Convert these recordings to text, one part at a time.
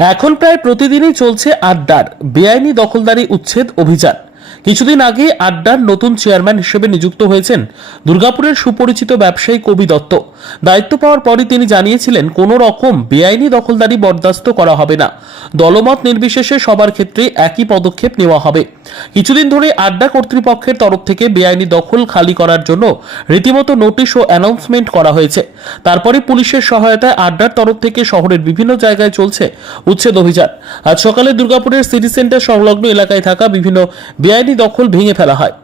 এখন প্রায় প্রতিদিনই চলছে আড্ডার। বেআইনি দখলদারি উচ্ছেদ অভিযান। কিছুদিন আগে আড্ডার নতুন চেয়ারম্যান হিসেবে নিযুক্ত হয়েছেন দুর্গাপুরের সুপরিচিত ব্যবসায়ী কবি দত্ত। দায়িত্ব পাওয়ার পরই তিনি জানিয়েছিলেন, কোনো রকম বেআইনি দখলদারি বরদাস্ত করা হবে না। দলমত নির্বিশেষে সবার ক্ষেত্রে একই পদক্ষেপ নেওয়া হবে। কিছুদিন ধরে আড্ডা কর্তৃপক্ষের তরফ থেকে বেআইনি দখল খালি করার জন্য রীতিমতো নোটিশ ও অ্যানাউন্সমেন্ট করা হয়েছে। তারপরে পুলিশের সহায়তায় আড্ডার তরফ থেকে শহরের বিভিন্ন জায়গায় চলছে উচ্ছেদ অভিযান। আজ সকালে দুর্গাপুরের সিটি সেন্টার সংলগ্ন এলাকায় থাকা বিভিন্ন বেআইনি দখল ভেঙে ফেলা হয়।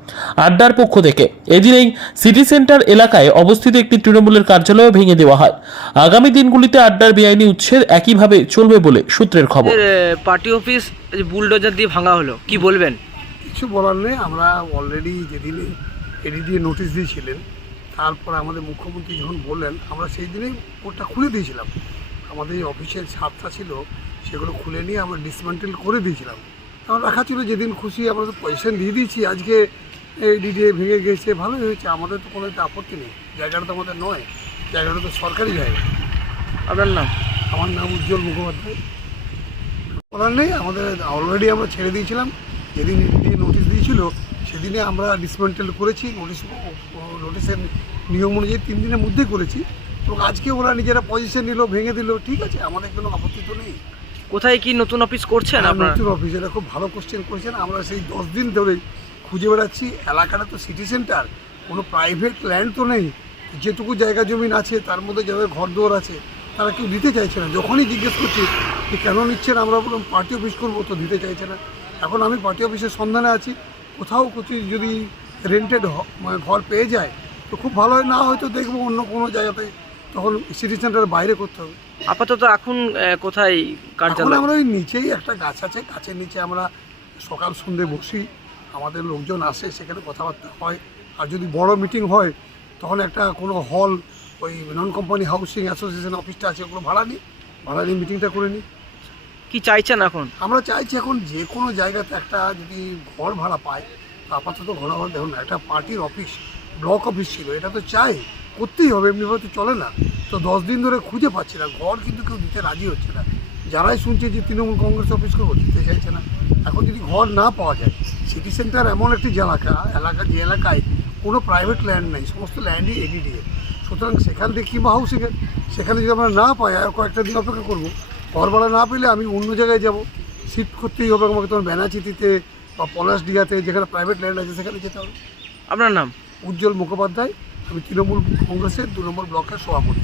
আড্ডার পক্ষ থেকে এদিন এই সিটি সেন্টার এলাকায় অবস্থিত একটি তৃণমূলের কার্যালয় ভেঙে দেওয়া হয়। আগামী দিনগুলিতে আড্ডার বেআইনি উচ্ছেদ একইভাবে চলবে বলে সূত্রের খবর। পার্টি অফিস বুলডোজার দিয়ে ভাঙা হলো কি বলবেন? কিছু বলার নেই আমরা অলরেডি যেদিনে এডি দিয়ে নোটিশ দিয়েছিলেন তারপর আমাদের মুখ্যমন্ত্রী যখন বললেন আমরা সেই দিনেই ওটা খুলে দিয়েছিলাম। আমাদের অফিসের ছাদটা ছিল সেগুলো খুলে নিয়ে আমরা ডিসমেন্টেল করে দিয়েছিলাম। কারণ রাখা ছিল যেদিন খুশি আমরা তো পয়সা দিয়ে দিয়েছি। আজকে এডি দিয়ে ভেঙে গেছে ভালোই হয়েছে। আমাদের তো কোনো আপত্তি নেই। জায়গাটা তো আমাদের নয় জায়গাটা তো সরকারি জায়গা। আপনার নাম? আমার নাম উজ্জ্বল মুখোপাধ্যায়। বলার নেই আমাদের অলরেডি আমরা ছেড়ে দিয়েছিলাম। যেদিন দিয়ে নোটিশ দিয়েছিল সেদিনে আমরা ডিসমেন্টেল করেছি। নোটিশ নোটিশের নিয়ম অনুযায়ী তিন দিনের মধ্যেই করেছি। এবং আজকে ওরা নিজেরা পজিশন নিল ভেঙে দিল। ঠিক আছে আমাদের কোনো আপত্তি তো নেই। কোথায় কি নতুন অফিস করছেন আপনার? নতুন অফিস এটা খুব ভালো কোশ্চেন করেছেন। আমরা সেই দশ দিন ধরে খুঁজে বেড়াচ্ছি। এলাকাটা তো সিটি সেন্টার কোনো প্রাইভেট ল্যান্ড তো নেই। যেটুকু জায়গা জমিন আছে তার মধ্যে যাদের ঘর দুয়ার আছে তারা কেউ দিতে চাইছে না। যখনই জিজ্ঞেস করছি যে কেন নিচ্ছেন আমরা বললাম পার্টি অফিস করব তো দিতে চাইছে না। এখন আমি পার্টি অফিসের সন্ধানে আছি। কোথাও কোথাও যদি রেন্টেড মানে ঘর পেয়ে যায় তো খুব ভালো হয়। না হয়তো দেখব অন্য কোনো জায়গাতে। তখন সিটি সেন্টারের বাইরে করতে হবে। আপাতত এখন কোথায় এখন কার্যালয় আমরা ওই নিচেই একটা গাছ আছে গাছের নিচে আমরা সকাল সন্ধে বসি আমাদের লোকজন আসে সেখানে কথাবার্তা হয়। আর যদি বড় মিটিং হয় তখন একটা কোনো হল ওই নন কোম্পানি হাউসিং অ্যাসোসিয়েশন অফিসটা আছে ওগুলো ভাড়া নিই ভাড়া নিয়ে মিটিংটা করে নিই। কি চাইছেন এখন? আমরা চাইছি এখন যে কোনো জায়গাতে একটা যদি ঘর ভাড়া পায় তো আপাতত ঘর ভাড়া দেখুন একটা পার্টির অফিস ব্লক অফিস ছিল এটা তো চাই করতেই হবে এমনিভাবে তো চলে না। তো দশ দিন ধরে খুঁজে পাচ্ছি না। ঘর কিন্তু কেউ দিতে রাজি হচ্ছে না। যারাই শুনছে যে তৃণমূল কংগ্রেস অফিস করব দিতে চাইছে না। এখন যদি ঘর না পাওয়া যায় সিটি সেন্টার এমন একটি এলাকা এলাকা যে এলাকায় কোনো প্রাইভেট ল্যান্ড নেই সমস্ত ল্যান্ডই এডিডিএ সুতরাং সেখান থেকে কিংবা হাউসিংয়ের সেখানে যদি আমরা না পাই আর কয়েকটা দিন অপেক্ষা করব। ঘর ভাড়া না পেলে আমি অন্য জায়গায় যাব। শিফট করতেই হবে আমাকে তোমার ব্যানাচিতিতে বা পলাশডিয়াতে যেখানে প্রাইভেট ল্যান্ড আছে সেখানে যেতে হবে। আপনার নাম? উজ্জ্বল মুখোপাধ্যায়। আমি তৃণমূল কংগ্রেসের দু নম্বর ব্লকের সভাপতি।